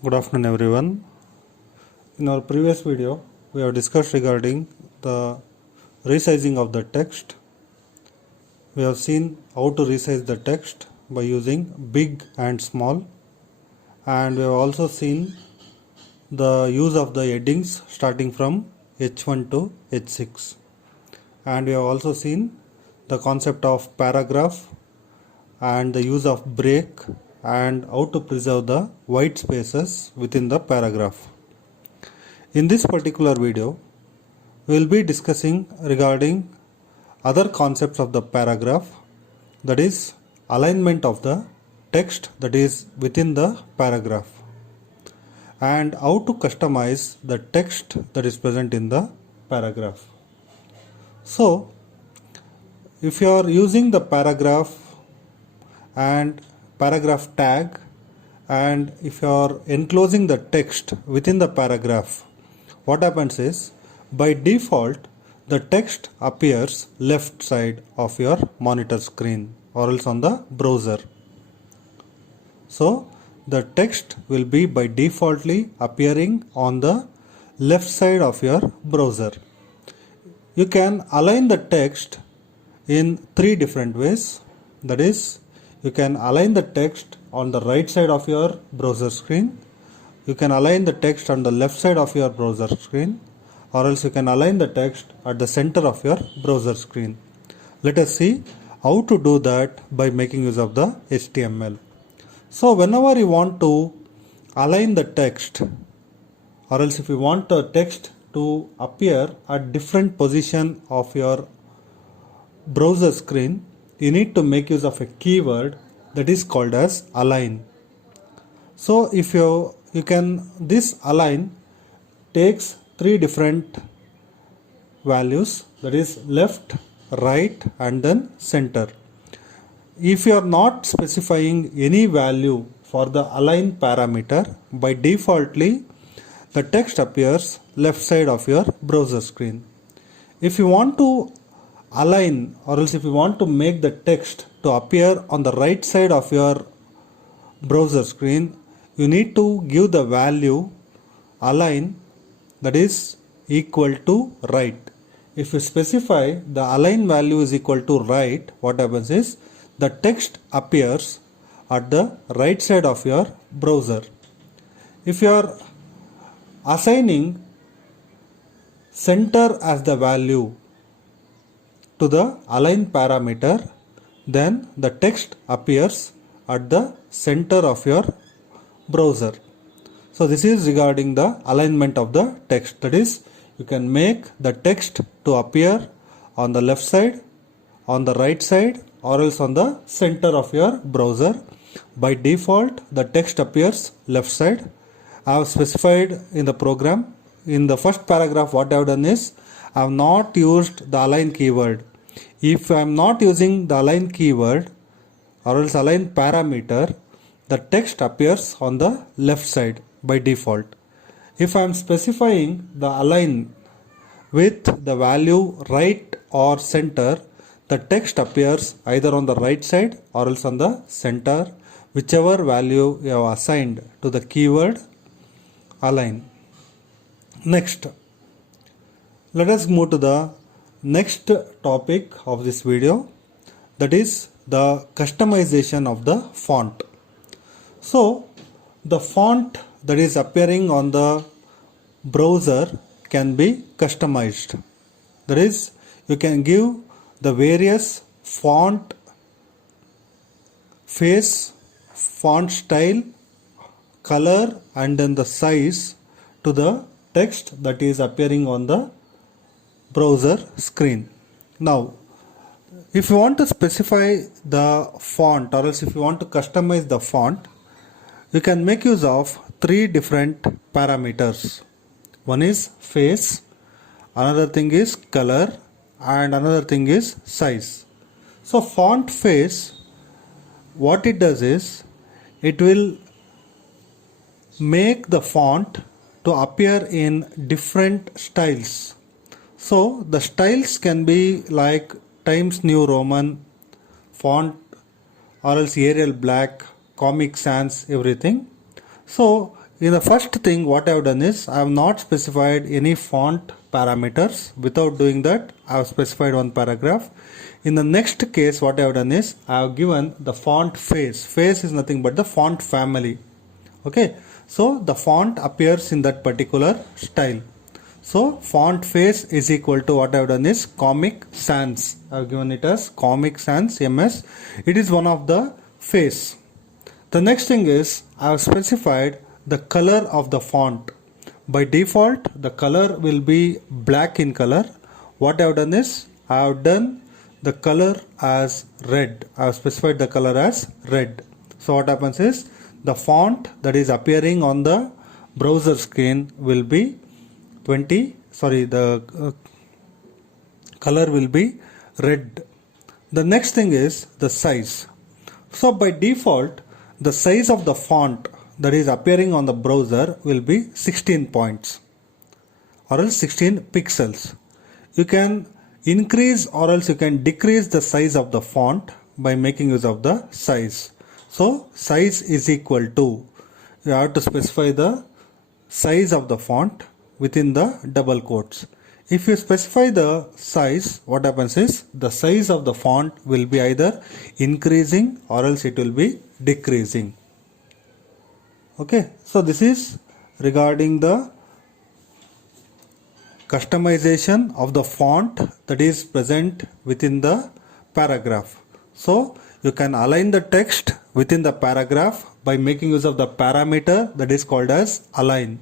Good afternoon everyone. In our previous video we have discussed regarding the resizing of the text. We have seen how to resize the text by using big and small, and we have also seen the use of the headings starting from H1 to H6, and we have also seen the concept of paragraph and the use of break and how to preserve the white spaces within the paragraph. In this particular video, we will be discussing regarding other concepts of the paragraph, that is alignment of the text that is within the paragraph, and how to customize the text that is present in the paragraph. So, if you are using the paragraph and paragraph tag, and if you are enclosing the text within the paragraph, what happens is by default the text appears left side of your monitor screen or else on the browser. So the text will be by defaultly appearing on the left side of your browser. You can align the text in three different ways. That is, you can align the text on the right side of your browser screen, you can align the text on the left side of your browser screen, or else you can align the text at the center of your browser screen. Let us see how to do that by making use of the HTML. So whenever you want to align the text, or else if you want the text to appear at different position of your browser screen, you need to make use of a keyword that is called as align. So if you can, this align takes three different values, that is left, right and then center. If you are not specifying any value for the align parameter, by defaultly the text appears left side of your browser screen. If you want to align, or else if you want to make the text to appear on the right side of your browser screen, you need to give the value align that is equal to right. If you specify the align value is equal to right, what happens is the text appears at the right side of your browser. If you are assigning center as the value to the align parameter, then the text appears at the center of your browser. So this is regarding the alignment of the text, that is you can make the text to appear on the left side, on the right side or else on the center of your browser. By default the text appears left side. I have specified in the program, in the first paragraph what I have done is I have not used the align keyword. If I am not using the align keyword or else align parameter, the text appears on the left side by default. If I am specifying the align with the value right or center, the text appears either on the right side or else on the center, whichever value you have assigned to the keyword align. Next, let us move to the next topic of this video, that is the customization of the font. So the font that is appearing on the browser can be customized. That is, you can give the various font face, font style, color and then the size to the text that is appearing on the browser screen. Now if you want to specify the font or else if you want to customize the font, you can make use of three different parameters. One is face, another thing is color and another thing is size. So font face, what it does is it will make the font to appear in different styles. So the styles can be like Times New Roman font or else Arial Black, Comic Sans, everything. So in the first thing what I have done is I have not specified any font parameters. Without doing that, I have specified one paragraph. In the next case what I have done is I have given the font face. Face is nothing but the font family. Okay, so the font appears in that particular style. So font face is equal to what I have done is Comic Sans. I have given it as Comic Sans MS. It is one of the face. The next thing is I have specified the color of the font. By default the color will be black in color. What I have done is I have done the color as red. I have specified the color as red. So what happens is the font that is appearing on the browser screen will be the color will be red. The next thing is the size. So by default the size of the font that is appearing on the browser will be 16 points or else 16 pixels. You can increase or else you can decrease the size of the font by making use of the size. So size is equal to, you have to specify the size of the font within the double quotes. If you specify the size, what happens is the size of the font will be either increasing or else it will be decreasing. Okay, so this is regarding the customization of the font that is present within the paragraph. So you can align the text within the paragraph by making use of the parameter that is called as align.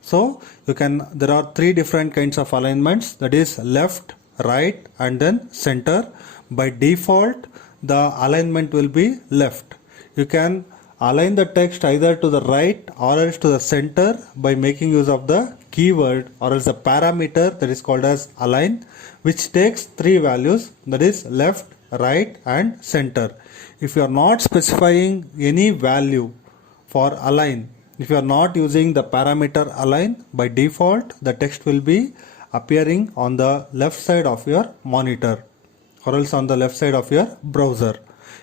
So there are three different kinds of alignments, that is left, right and then center. By default the alignment will be left. You can align the text either to the right or else to the center by making use of the keyword or else the parameter that is called as align, which takes three values, that is left, right and center. If you are not specifying any value for align, if you are not using the parameter align, by default the text will be appearing on the left side of your monitor or else on the left side of your browser.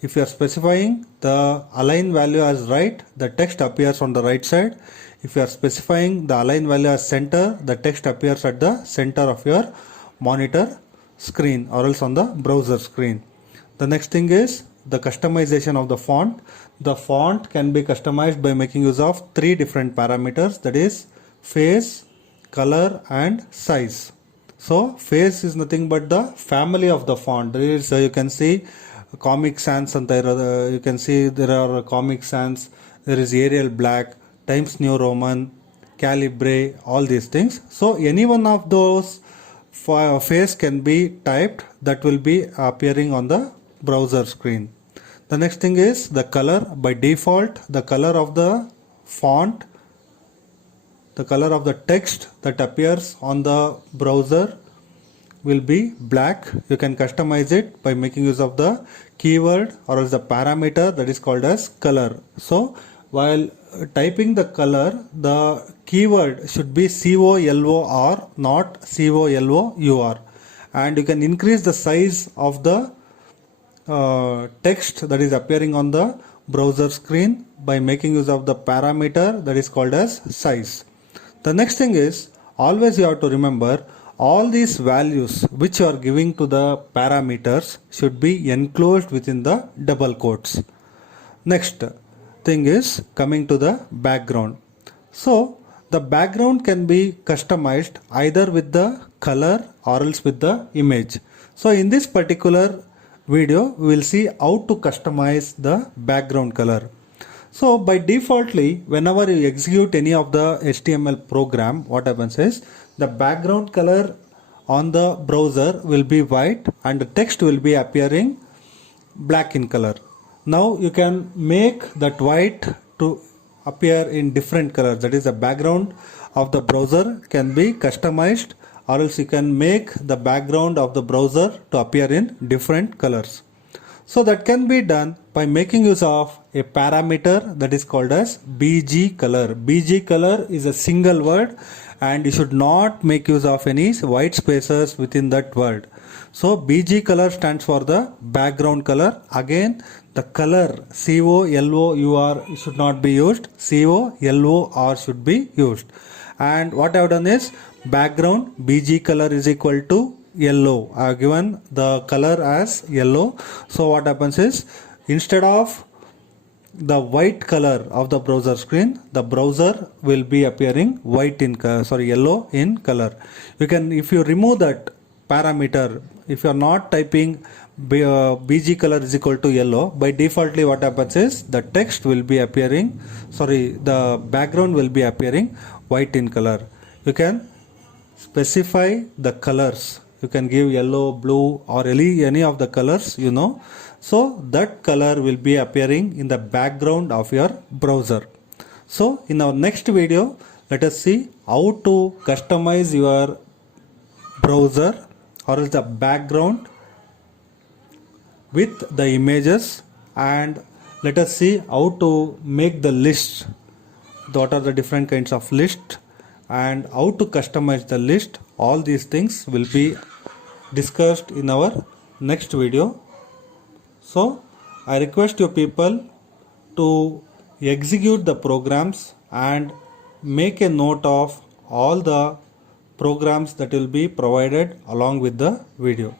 If you are specifying the align value as right, the text appears on the right side. If you are specifying the align value as center, the text appears at the center of your monitor screen or else on the browser screen. The next thing is the customization of the font. The font can be customized by making use of three different parameters, that is face, color and size. So face is nothing but the family of the font. There is you can see Comic Sans and you can see there are Comic Sans, there is Arial Black, Times New Roman, Calibre, all these things. So any one of those face can be typed, that will be appearing on the browser screen. The next thing is the color. By default the color of the font, the color of the text that appears on the browser will be black. You can customize it by making use of the keyword or else the parameter that is called as color. So while typing the color, the keyword should be COLOR, not COLOUR, and you can increase the size of the text that is appearing on the browser screen by making use of the parameter that is called as size. The next thing is, always you have to remember all these values which you are giving to the parameters should be enclosed within the double quotes. Next thing is coming to the background. So the background can be customized either with the color or else with the image. So in this particular video we will see how to customize the background color. So by defaultly, whenever you execute any of the HTML program, what happens is the background color on the browser will be white and the text will be appearing black in color. Now you can make that white to appear in different colors, that is the background of the browser can be customized, or else you can make the background of the browser to appear in different colors. So that can be done by making use of a parameter that is called as BG color. BG color is a single word and you should not make use of any white spaces within that word. So BG color stands for the background color. Again, the color COLOUR should not be used, COLOR should be used. And what I have done is background BG color is equal to yellow. I have given the color as yellow. So what happens is, instead of the white color of the browser screen, the browser will be appearing yellow in color. You can, if you remove that parameter, if you are not typing BG color is equal to yellow, by defaultly what happens is the text will be appearing, the background will be appearing white in color. You can specify the colors. You can give yellow, blue, or any of the colors, so that color will be appearing in the background of your browser. So in our next video, let us see how to customize your browser or else the background with the images, and let us see how to make the list, what are the different kinds of list, and how to customize the list. All these things will be discussed in our next video. So I request you people to execute the programs and make a note of all the programs that will be provided along with the video.